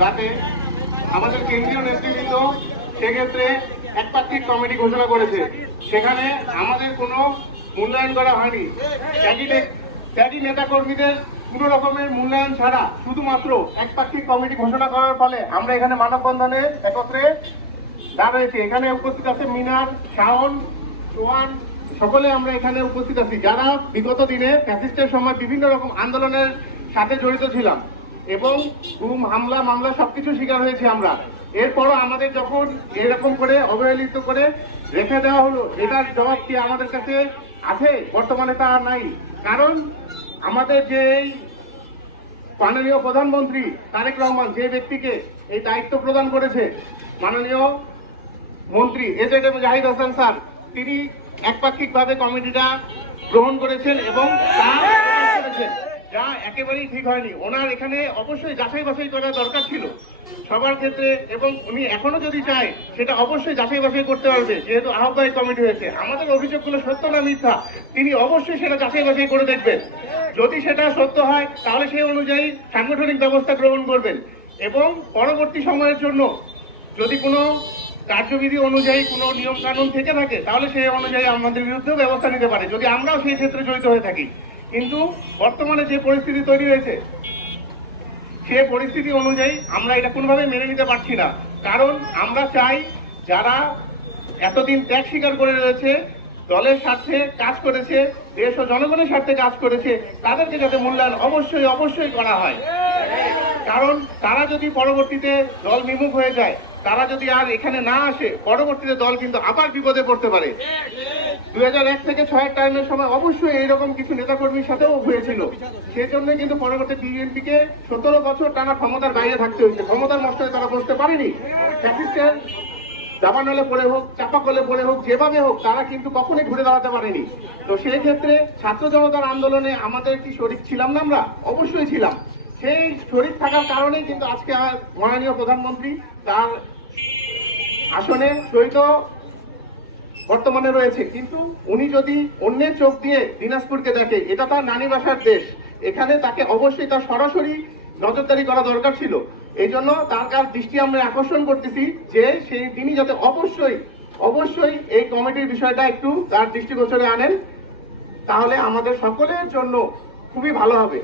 যাতে আমাদের কেন্দ্রীয় নেতৃবৃন্দ সেক্ষেত্রে একপাক্ষিক কমিটি ঘোষণা করেছে, সেখানে আমাদের কোনো মূল্যায়ন করা হয়নি। ত্যাগী নেতা কর্মীদের কোনো রকমের মূল্যায়ন ছাড়া শুধুমাত্র একপাক্ষিক কমিটি ঘোষণা করার ফলে আমরা এখানে মানববন্ধনে একত্রে দাঁড়িয়েছি। এখানে উপস্থিত আছে মিনার, শাওন, সোহান, সকলে আমরা এখানে উপস্থিত আছি যারা বিগত দিনে ফ্যাসিস্টের সময় বিভিন্ন রকম আন্দোলনের সাথে জড়িত ছিলাম এবং গুম, হামলা, মামলা সবকিছু শিকার হয়েছি আমরা। এরপরও আমাদের যখন এরকম করে অবহেলিত করে রেখে দেওয়া হলো, এটার জবাব কি আমাদের কাছে আছে? বর্তমানে তা নাই। কারণ আমাদের যে মাননীয় প্রধানমন্ত্রী তারেক রহমান যে ব্যক্তিকে এই দায়িত্ব প্রদান করেছে, মাননীয় মন্ত্রী এজেড জাহিদ হাসান স্যার, তিনি একপাক্ষিকভাবে কমিটিটা গ্রহণ করেছেন এবং তা করেছেন, যা একেবারেই ঠিক হয়নি। ওনার এখানে অবশ্যই যাচাই বাছাই করা দরকার ছিল সবার ক্ষেত্রে, এবং উনি এখনো যদি চায় সেটা অবশ্যই যাচাই বাছাই করতে পারবে, যেহেতু আহ্বায়ক কমিটি হয়েছে। আমাদের অভিযোগগুলো সত্য না মিথ্যা তিনি অবশ্যই সেটা যাচাই বাছাই করে দেখবেন। যদি সেটা সত্য হয় তাহলে সেই অনুযায়ী সাংগঠনিক ব্যবস্থা গ্রহণ করবেন এবং পরবর্তী সময়ের জন্য যদি কোনো কার্যবিধি অনুযায়ী কোনো নিয়ম কানুন থেকে থাকে তাহলে সেই অনুযায়ী আমাদের বিরুদ্ধেও ব্যবস্থা নিতে পারে, যদি আমরাও সেই ক্ষেত্রে জড়িত হয়ে থাকি। কিন্তু বর্তমানে যে পরিস্থিতি তৈরি হয়েছে সে পরিস্থিতি অনুযায়ী আমরা এটা কোনোভাবে মেনে নিতে পারছি না। কারণ আমরা চাই যারা এতদিন ত্যাগ স্বীকার করে রয়েছে, দলের স্বার্থে কাজ করেছে, দেশ ও জনগণের স্বার্থে কাজ করেছে, তাদেরকে যাতে মূল্যায়ন অবশ্যই অবশ্যই করা হয়। কারণ তারা যদি পরবর্তীতে দল বিমুখ হয়ে যায়, তারা যদি আর এখানে না আসে, পরবর্তীতে দল কিন্তু আবার বিপদে পড়তে পারে। 2001 থেকে 6 টাইমের সময় অবশ্যই এইরকম কিছু নেতাকর্মীর সাথেও হয়েছিল। সেজন্য কিন্তু পরবর্তী বিএনপিকে 17 বছর টানা ক্ষমতার বাইরে থাকতে হয়েছে, ক্ষমতার মস্তকে তারা বসতে পারেনি। ফ্যাসিস্টের দাবানলে পড়ে হোক, চাপাকলে পড়ে হোক, যেভাবে হোক তারা কিন্তু কখনোই ঘুরে দাঁড়াতে পারেনি। তো সেই ক্ষেত্রে ছাত্র জনতার আন্দোলনে আমাদের কি শরিক ছিলাম না? আমরা অবশ্যই ছিলাম। সেই শরিক থাকার কারণেই কিন্তু আজকে মাননীয় প্রধানমন্ত্রী তার আসনে সহিত বর্তমানে রয়েছে। কিন্তু উনি যদি অন্যের চোখ দিয়ে দিনাজপুরকে দেখে, এটা তার নানি বাসার দেশ, এখানে তাকে অবশ্যই তার সরাসরি নজরদারি করা দরকার ছিল। এই জন্য তার কাছ দৃষ্টি আমরা আকর্ষণ করতেছি যে সেই তিনি যাতে অবশ্যই অবশ্যই এই কমিটির বিষয়টা একটু তার দৃষ্টিগোচরে আনেন, তাহলে আমাদের সকলের জন্য খুবই ভালো হবে।